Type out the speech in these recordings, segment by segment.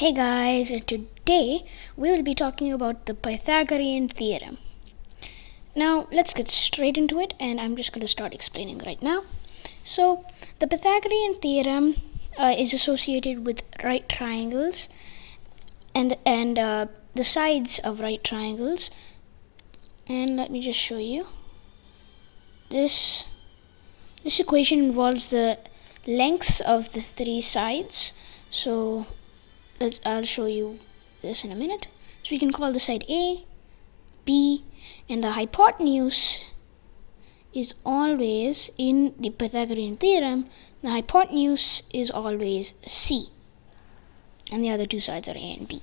Hey guys, and today we will be talking about the Pythagorean Theorem. Now let's get straight into it, and I'm just going to start explaining right now. So the Pythagorean Theorem is associated with right triangles and the sides of right triangles. And let me just show you. This equation involves the lengths of the three sides. So I'll show you this in a minute. So we can call the side A, B, and the hypotenuse is always, in the Pythagorean theorem, the hypotenuse is always C, and the other two sides are A and B.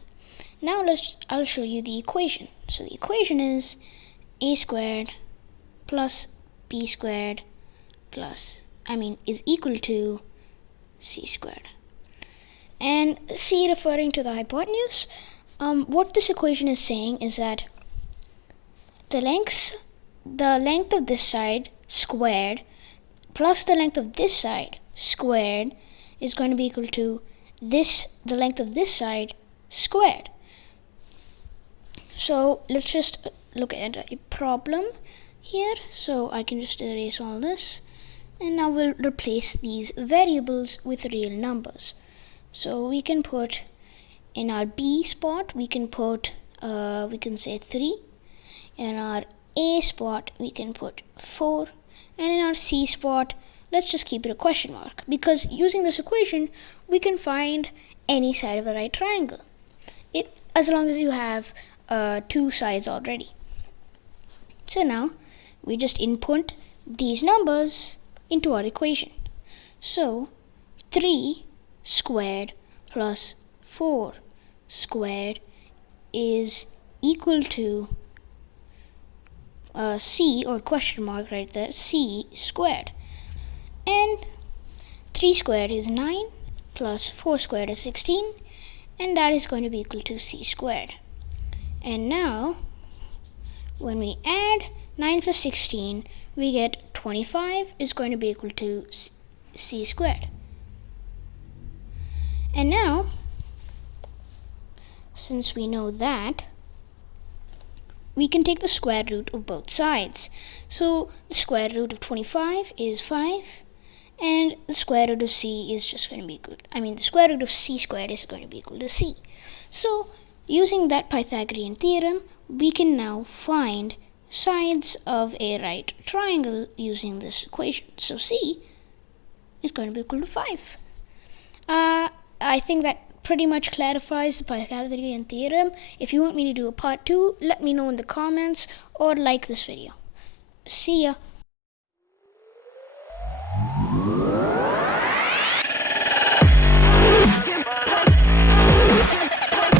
Now I'll show you the equation. So the equation is A squared plus B squared is equal to C squared. And C referring to the hypotenuse. What this equation is saying is that the length of this side squared plus the length of this side squared is going to be equal to the length of this side squared. So let's just look at a problem here. So I can just erase all this, and now we'll replace these variables with real numbers. So we can put in our B spot, we can say 3. In our A spot, we can put 4. And in our C spot, let's just keep it a question mark, because using this equation, we can find any side of a right triangle, as long as you have two sides already. So now we just input these numbers into our equation. So 3 squared plus 4 squared is equal to C, or question mark right there, C squared. And 3 squared is 9 plus 4 squared is 16, and that is going to be equal to C squared. And now when we add 9 plus 16, we get 25 is going to be equal to C squared. And now, since we know that, we can take the square root of both sides. So the square root of 25 is 5, and the square root of C is just going to be equal, the square root of C squared is going to be equal to C. So using that Pythagorean theorem, we can now find sides of a right triangle using this equation. So C is going to be equal to 5. I think that pretty much clarifies the Pythagorean theorem. If you want me to do a part 2, let me know in the comments or like this video. See ya.